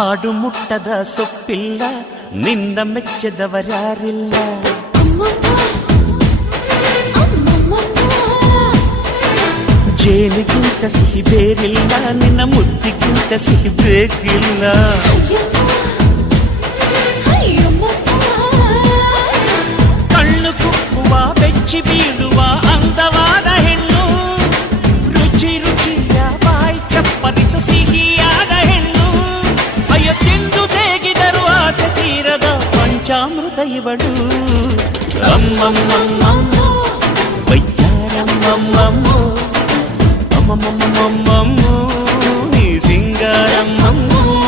ಹಾಡು ಮುಟ್ಟದ ಸೊಪ್ಪಿಲ್ಲ, ನಿನ್ನ ಮೆಚ್ಚದವರ್ಯಾರಿಲ್ಲ. ಜೇನಿಗಿಂತ ಸಿಹಿ ಬೇರಿಲ್ಲ, ನಿನ್ನ ಮುದ್ದಿಗಿಂತ ಸಿಹಿ ಬೇಕಿಲ್ಲ. ಕಣ್ಣು ಕುಕ್ಕುವ ಬೆಚ್ಚಿ ಬೀಳುವ ಅಂದವಾದ ಹೆಣ್ಣು, ರುಚಿ ರುಚಿಯ ಬಾಯಿ ಚಪ್ಪರಿಸ ಸಿಹಿಯಾದ ಹೆಣ್ಣು. ಅಯ್ಯೋ ತಿಂದು ಬೇಗಿದರು ಆಸೆ ತೀರದ ಪಂಚಾಮೃತ ಇವಳು. ಅಮ್ಮಮ್ಮಮ್ಮಮ್ಮೋ ವಯ್ಯಾರಮ್ಮಮ್ಮಮ್ಮೋ ಅಮ್ಮಮ್ಮಮ್ಮಮ್ಮೋ ನೀ ಸಿಂಗಾರಮ್ಮಮ್ಮೋ.